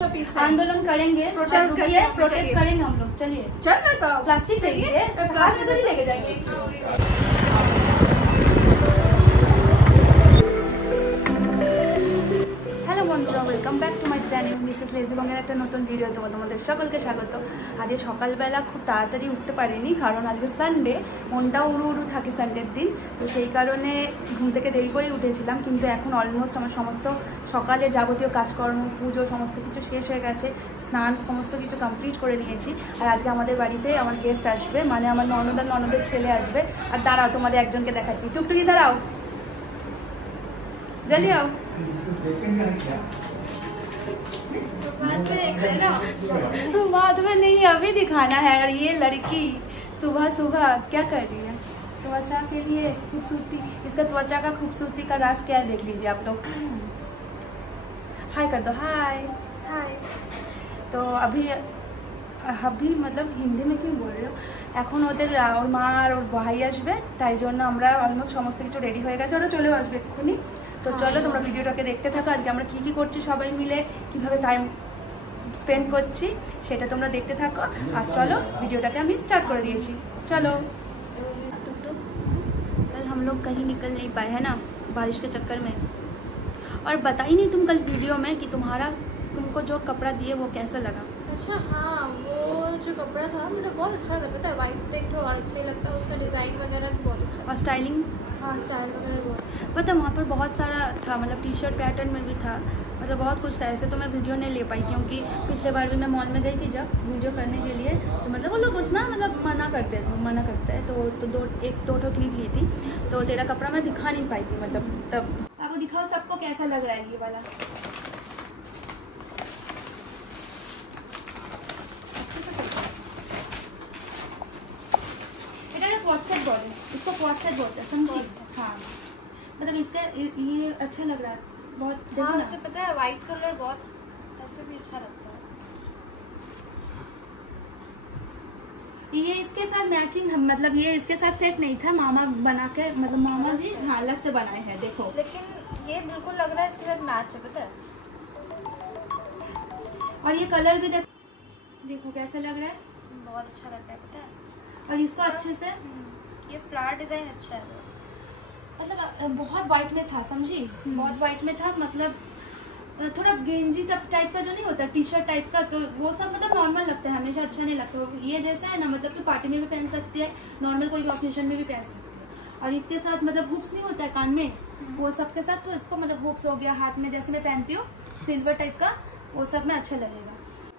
आंदोलन करेंगे, प्रोटेस्ट करेंगे हम लोग। चलिए चलना तो प्लास्टिक चाहिए, आज में तो नहीं लेके जाएंगे। হ্যালো বন্ধুরা, welcome back to my channel Mrs লেজিবংয়ের একটা নতুন ভিডিও। তোমাদের সকলকে স্বাগত। আজ সকালবেলা খুব তাড়াতাড়ি উঠতে পারিনি, কারণ আজকে সানডে, মনটাও উড়ু উড়ু থাকে সানডের দিন, তো সেই কারণে ঘুম থেকে দেরি করেই উঠেছিলাম। কিন্তু এখন অলমোস্ট আমার সমস্ত সকালে যাবতীয় কাজকর্ম, পুজো সমস্ত কিছু শেষ হয়ে গেছে, স্নান সমস্ত কিছু কমপ্লিট করে নিয়েছি। আর আজকে আমাদের বাড়িতে আমার গেস্ট আসবে, মানে আমার ননদের ছেলে আসবে। আর দাঁড়াও, তোমাদের একজনকে দেখাচ্ছি, টুকটুকি দাঁড়াও, जल्दी आओ। बाद में नहीं, अभी दिखाना है। और ये लड़की सुबह सुबह क्या कर रही है? त्वचा के लिए खूबसूरती, इसका त्वचा का खूबसूरती का राज क्या है देख लीजिए आप लोग। हाय कर दो, हाय हाय। तो अभी मतलब हिंदी में क्यों बोल रही हो, এখন ওদের ওর মা আর ওর ভাই আসবে, তাই জন্য আমরা অলমোস্ট সমস্ত কিছু রেডি হয়ে গেছে, ওরা চলেও আসবে এক্ষুনি। তো চলো তোমরা ভিডিওটাকে দেখতে থাকো। আজকে আমরা কি কি করছি, সবাই মিলে কিভাবে টাইম স্পেন্ড করছি সেটা তোমরা দেখতে থাকো। আর চলো ভিডিওটাকে আমি স্টার্ট করে দিয়েছি, চলো। कल हम लोग कहीं निकल नहीं पाए है ना, बारिश के चक्कर में। और बताई नहीं तुम कल वीडियो में कि तुमको जो कपड़ा दिए वो कैसा लगा? अच्छा हाँ, वो जो कपड़ा था मुझे बहुत अच्छा लगा, पता है, वाइट टेक तो और अच्छा ही लगता है, उसका डिज़ाइन वगैरह भी बहुत अच्छा। और स्टाइलिंग, हाँ स्टाइल वगैरह बहुत पता है वहाँ पर बहुत सारा था, मतलब टी शर्ट पैटर्न में भी था, मतलब बहुत कुछ था। ऐसे तो मैं वीडियो नहीं ले पाई, क्योंकि पिछले बार भी मैं मॉल में गई थी जब वीडियो करने के लिए, तो मतलब वो लोग उतना मतलब मना करते हैं, तो दो ठो क्लिप ली थी, तो तेरा कपड़ा मैं दिखा नहीं पाई थी, मतलब तब। अब दिखाओ सबको कैसा लग रहा है ये वाला। व्हाट्सएप बोलते हैं इसको, व्हाट्सएप बोलते हैं, समझिए। हाँ मतलब इसका ये अच्छा लग रहा है बहुत। हाँ वैसे पता है वाइट कलर बहुत ऐसे भी अच्छा लगता है। ये इसके साथ मैचिंग, मतलब ये इसके साथ सेट नहीं था, मामा बना के, मतलब मामा जी हाँ अलग से बनाए हैं, देखो। लेकिन ये बिल्कुल लग रहा है इसके साथ मैच है, पता है। और ये कलर भी देखो कैसा लग रहा है, बहुत अच्छा लग रहा है, पता है। और इसको अच्छे से ये फ्लावर डिजाइन अच्छा है, मतलब बहुत वाइट में था, समझी, बहुत वाइट में था, मतलब थोड़ा गेंजी टाइप का जो नहीं होता, टी शर्ट टाइप का, तो वो सब मतलब नॉर्मल लगता है, हमेशा अच्छा नहीं लगता। ये जैसा है ना, मतलब तो पार्टी में भी पहन सकती है, नॉर्मल कोई भी ऑकेजन में भी पहन सकती है। और इसके साथ मतलब हुक्स नहीं होता है कान में, वो सब के साथ, तो इसको मतलब हुक्स हो गया, हाथ में जैसे मैं पहनती हूँ सिल्वर टाइप का, वो सब में अच्छा लगेगा।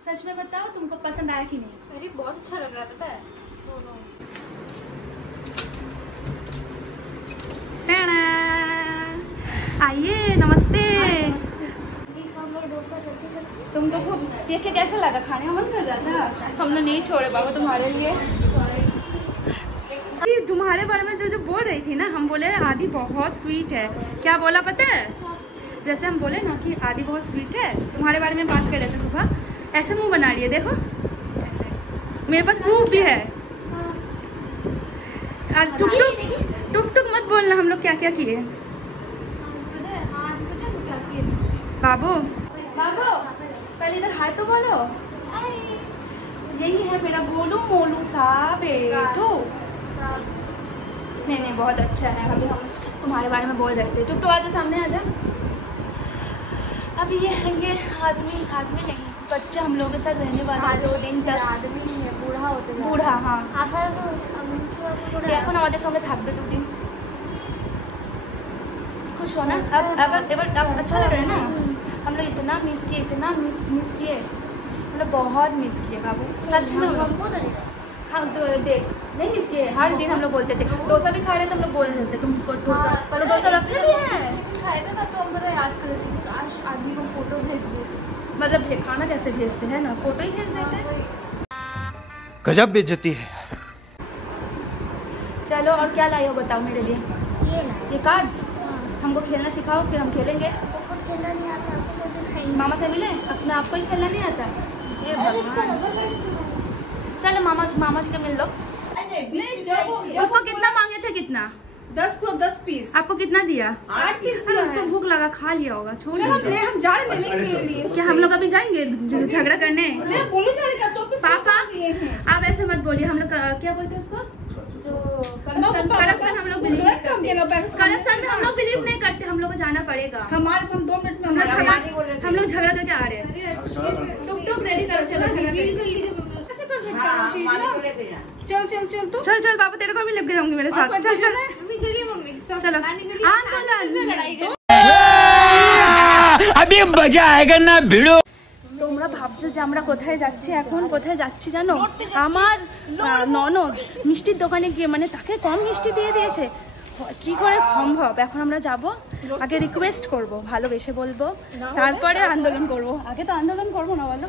सच में बताओ तुमको पसंद आया कि नहीं? अरे बहुत अच्छा लग रहा है, पता है। आइए, नमस्ते। तुमको खूब देख के कैसा लगा? खाने का मन कर रहा था, हमने नहीं छोड़े बाबा तुम्हारे लिए। तुम्हारे बारे में जो बोल रही थी ना, हम बोले आदि बहुत स्वीट है। क्या बोला पता है? जैसे हम बोले ना कि आदि बहुत स्वीट है, तुम्हारे बारे में बात कर रहे थे सुबह, ऐसे मुंह बना रही है, देखो ऐसे। मेरे पास प्रूफ भी है। टुक टुक मत बोलना, हम लोग क्या क्या किए। बाबू पहले इधर हाय तो बोलो। यही है मेरा बोलू मोलू सा बेटू। नहीं बहुत अच्छा है, हम तुम्हारे बारे में बोल रहे थे। टुक आजा, सामने आजा। अब ये आदमी नहीं, बच्चा हम लोगों के साथ रहने वाला है 2 दिन तक। आदमी नहीं है, बूढ़ा होते हैं। बूढ़ा हाँ, এখন আমাদের সঙ্গে থাকবে 2 दिन। खुश हो ना? अब अच्छा लग रहा है ना? हम लोग इतना मिस किए, मतलब बहुत मिस किए बाबू, सच में। हाँ तो देख, नहीं मिस किए, हर दिन हम लोग बोलते थे। डोसा भी खा रहे थे, हम लोग बोल रहे थे तुमको डोसा रखते भी है। खाए थे ना, तो हम पता याद कर रहे थे, काश आदि को फोटो भेज देते, मतलब खाना कैसे भेजते हैं ना, फोटो ही भेज देते। गजब बेइज्जती है। चलो और क्या लाई हो बताओ मेरे लिए? ये कार्ड्स। हमको खेलना सिखाओ, फिर हम खेलेंगे। खुद खेलना नहीं आता, मामा से मिले, अपने आपको ही खेलना नहीं आता। ये भगवान, चलो मामा जी का मिल लो। उसको कितना मांगे थे? कितना 10 पीस। आपको कितना दिया? 8 पीस दिया। उसको भूख लगा, खा लिया होगा, छोड़ चलो हम जा रहे लेने के लिए। क्या हम लोग अभी जाएंगे झगड़ा करने? बोलो जाने का तो पापा आप ऐसे मत बोलिए, हम लोग क्या बोलते हैं उसको, करप्शन हम लोग बिलीव नहीं करते। हम लोग को जाना पड़ेगा। हमारे 2 मिनट में हम लोग झगड़ा करके आ रहे हैं। टुक रेडी करो, चलो चल चल बाबा, तेरे को भी लेके जाऊंगी मेरे साथ। चल चलो अभी मजा आएगा ना भिड़ो। তোমরা ভাবছো যে আমরা কোথায় যাচ্ছি, এখন কোথায় যাচ্ছি জানো? আমার ননদ মিষ্টির দোকানে গিয়ে মানে তাকে কম মিষ্টি দিয়ে দিয়েছে। কি করে সম্ভব? এখন আমরা যাব, আগে রিকোয়েস্ট করব, ভালোবেসে বলবো, তারপরে আন্দোলন করব। আগে তো আন্দোলন করবো না, বলো?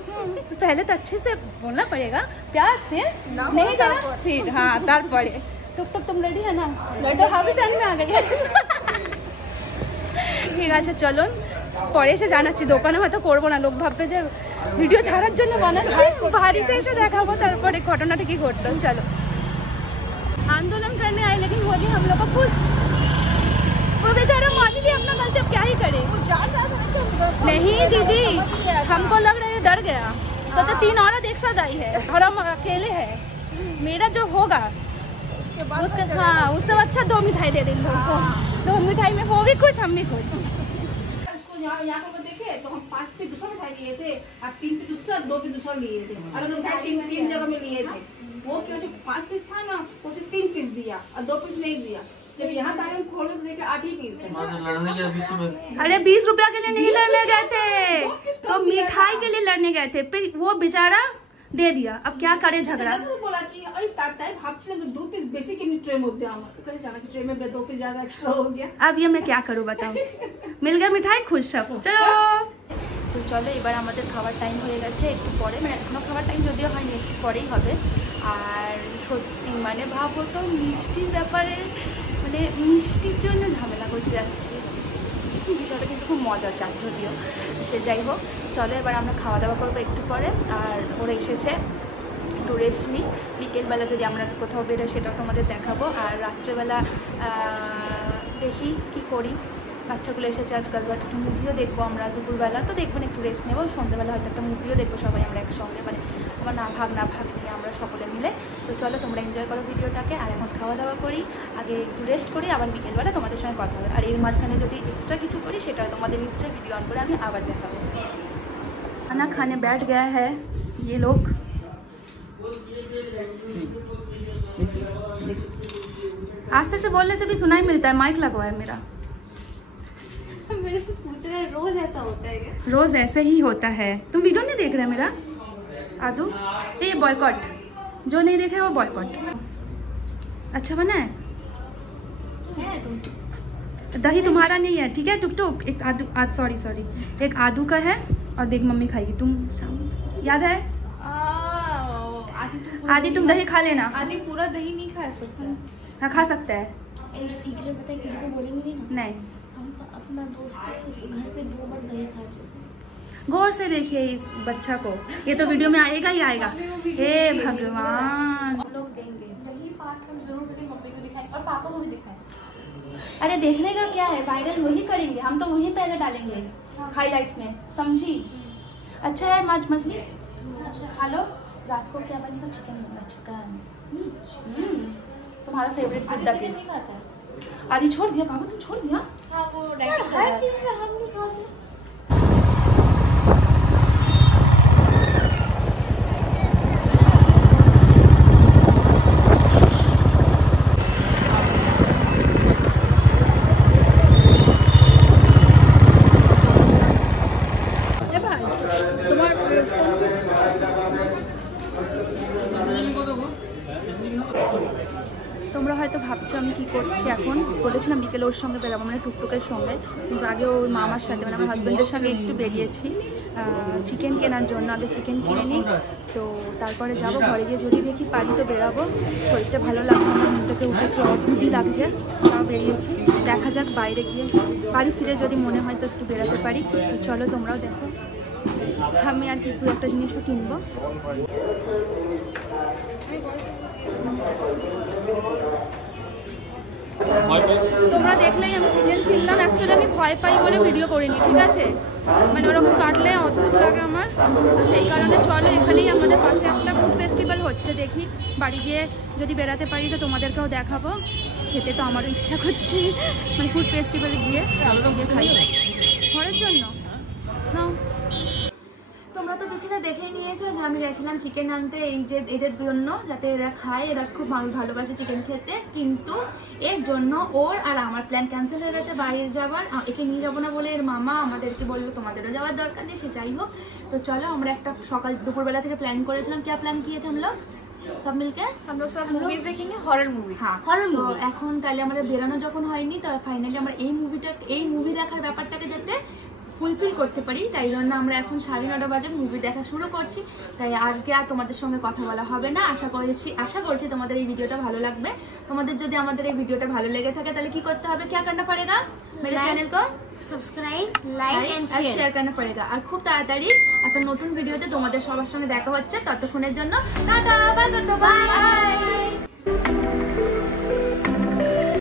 पहले तो अच्छे से बोलना पड़ेगा, प्यार से नहीं देना फिर। हाँ তারপরে টুকটুক तुम रेडी है ना? तो हावी टाइम में आ गई। ঠিক আছে চলুন, পরে এসে জানাচ্ছি। দোকানে হয়তো করবো না, লোক ভাববে যে ভিডিও ছাড়ার জন্য বানাচ্ছি, বাড়িতে এসে দেখাবো তারপরে ঘটনাটা কি ঘটতো। চলো, आंदोलन करने आए लेकिन हो गया हम लोग का खुश। वो बेचारा मान लिया अपना गलती, अब क्या ही करे। नहीं दीदी, हमको लग रहा है डर गया। सोचा 3 औरत एक साथ आई है और हम अकेले हैं। मेरा जो होगा उसके हाँ, उससे अच्छा 2 मिठाई दे देंगे। 2 मिठाई में वो भी खुश, हम भी खुश। यहाँ पर देखे तो हम 5 पीस दूसरा मिठाई लिए थे और 3 पीस दूसरा, 2 पीस दूसरा लिए थे। अलग अलग 3 जगह में लिए थे। वो क्या जो 5 पीस था ना, उसे 3 पीस दिया और 2 पीस नहीं दिया। जब यहाँ पे आए खोले तो देखे 8 ही पीस थे। अरे 20 रुपया के लिए नहीं लड़ने गए थे, तो मिठाई के लिए लड़ने गए थे। फिर वो बेचारा दे दिया, अब क्या करे झगड़ा। बोला कि अरे ताई भाबছিলাম 2 पीस বেশি কিনে ট্রে মধ্যে আমার ওখানে জানা কি ট্রে में 2 पीस ज्यादा एक्स्ट्रा हो गया। अब ये मैं क्या करूँ बताओ? मिल गया मिठाई, खुश सब। चलो তো চলো, এবার আমাদের খাবার টাইম হয়ে গেছে, একটু পরে, মানে এখনো খাবার টাইম যদিও হয়নি, একটু পরেই হবে। আর সত্যি মানে ভাবো তো, মিষ্টির ব্যাপারে মানে মিষ্টির জন্য ঝামেলা করতে যাচ্ছি। বিষয়টা কিন্তু খুব মজা চাই, যদিও সে যাই হোক। চলো এবার আমরা খাওয়া দাওয়া করবো একটু পরে। আর ওরা এসেছে, একটু রেস্ট নিই। বিকেলবেলা যদি আমরা কোথাও বেরোই সেটাও তোমাদের দেখাবো। আর রাত্রেবেলা দেখি কি করি। বাচ্চাগুলো এসেছে আজকাল, বাট একটু মুভিও দেখবো আমরা। দুপুরবেলা তো দেখবো না, একটু রেস্ট নেবো। সন্ধ্যাবেলা হয়তো একটা মুভিও দেখবো সবাই আমরা একসঙ্গে, মানে আমার না ভাগ নিয়ে আমরা সকলে মিলে। তো চলো তোমরা এনজয় করো ভিডিওটাকে। আর এখন খাওয়া দাওয়া করি, আগে একটু রেস্ট করি, আবার বিকেলবেলা তোমাদের সঙ্গে কথা হবে। আর এর মাঝখানে যদি এক্সট্রা কিছু করি সেটা তোমাদের নিশ্চয়ই ভিডিও অন করে আমি আবার দেখাবো। खाना खाने बैठ गया है ये लोग। आस्ते से बोलने से भी सुनाई मिलता है, माइक लगवा है मेरा। मेरे से पूछ रहे हैं रोज ऐसा होता है क्या? रोज ऐसे ही होता है। तुम वीडियो नहीं देख रहे मेरा आदू? ये बॉयकॉट, जो नहीं देखे वो बॉयकॉट। अच्छा बना है? दही तुम्हारा नहीं है, ठीक है टुक। एक आदू सॉरी एक आदू का है और देख मम्मी खाएगी। तुम याद है? आदि तुम दही खा लेना। आदि पूरा दही नहीं खा सकता। हाँ खा सकता है। सीक्रेट पता है किसी को बोलेंगे नहीं। हम अपना दोस्त के घर पे 2 बार दही खा चुके। गौर से देखिए इस बच्चा को, ये तो वीडियो में आएगा ही आएगा। हे भगवान, हम लोग देंगे दही पार्ट हम जरूर मम्मी को दिखाएं और पापा को भी दिखाएं। अरे देखने का क्या है, वायरल वही करेंगे हम तो, वही पहले डालेंगे हाइलाइट्स में, समझी? अच्छा है मछली खा लो। रात को क्या बनेगा? चिकन। तुम्हारा फेवरेट पिज्जा पीस। आदि छोड़ दिया बाबू, तुम छोड़ दिया? हाँ वो हर चीज में हम नहीं खाते। তোমরা হয়তো ভাবছো আমি কি করছি এখন। বলেছিলাম বিকেলে ওর সঙ্গে বেরাবো, মানে টুকটুকের সঙ্গে, কিন্তু আগে ওর মামার সাথে মানে আমার হাজব্যান্ডের সঙ্গে একটু বেরিয়েছি চিকেন কেনার জন্য। আগে চিকেন কিনে নিই, তো তারপরে যাবো ঘরে গিয়ে যদি দেখি পারি তো বেরাবো। শরীরটা ভালো লাগছে, আমার ঘুম থেকে উঠে একটু অদ্ভুতই লাগছে, তাও বেরিয়েছি। দেখা যাক বাইরে গিয়ে বাড়ি ফিরে যদি মনে হয় তো একটু বেরাতে পারি। তো চলো তোমরাও দেখো। আমি আর কিছু একটা জিনিসও কিনবো। তোমরা দেখলেই আমি চিকেন কিনলাম। অ্যাকচুয়ালি আমি ভয় পাই বলে ভিডিও করিনি, ঠিক আছে? মানে ওরকম কাটলে অদ্ভুত লাগে আমার, তো সেই কারণে চলো এখানেই আমাদের পাশে একটা ফুড ফেস্টিভ্যাল হচ্ছে, দেখি বাড়ি গিয়ে যদি বেড়াতে পারি তো তোমাদেরকেও দেখাবো। খেতে তো আমারও ইচ্ছা করছে, মানে ফুড ফেস্টিভ্যালে গিয়ে খাই ঘরের জন্য। নাও, তোমরা তো বিকেলে দেখেই নিয়েছো যে আমি গেছিলাম চিকেন আনতে এই যে এদের জন্য, যাতে এরা খায়। এরা খুব ভালোবাসে চিকেন খেতে, কিন্তু এর জন্য ওর আর আমার প্ল্যান ক্যান্সেল হয়ে গেছে বাড়ি যাবার। একে নিয়ে যাবো না বলে এর মামা আমাদেরকে বললো তোমাদেরও যাওয়ার দরকার নেই, সে যাই হোক। তো চলো, আমরা একটা সকাল দুপুরবেলা থেকে প্ল্যান করেছিলাম। क्या প্ল্যান किए थे हम लोग सब मिलके? हम लोग सब मूवीज देखेंगे, हॉरर मूवी। হ্যাঁ, হরর মুভি। এখন তাহলে আমাদের বেরানো যখন হয়নি, তো ফাইনালি আমরা এই মুভি দেখার ব্যাপারটাকে যাতে ফুলফিল করতে পারি, তাই জন্য আমরা এখন 9:30 বাজে মুভি দেখা শুরু করছি। তাই আজকে আর তোমাদের সঙ্গে কথা বলা হবে না। আশা করছি তোমাদের এই ভিডিওটা ভালো লাগবে। তোমাদের যদি আমাদের এই ভিডিওটা ভালো লেগে থাকে তাহলে কি করতে হবে? क्या करना पड़ेगा? मेरे चैनल को सब्सक्राइब, लाइक एंड शेयर करना पड़ेगा। আর খুব তাড়াতাড়ি একটা নতুন ভিডিওতে তোমাদের সবার সঙ্গে দেখা হচ্ছে। ততক্ষণের জন্য টাটা, বাই।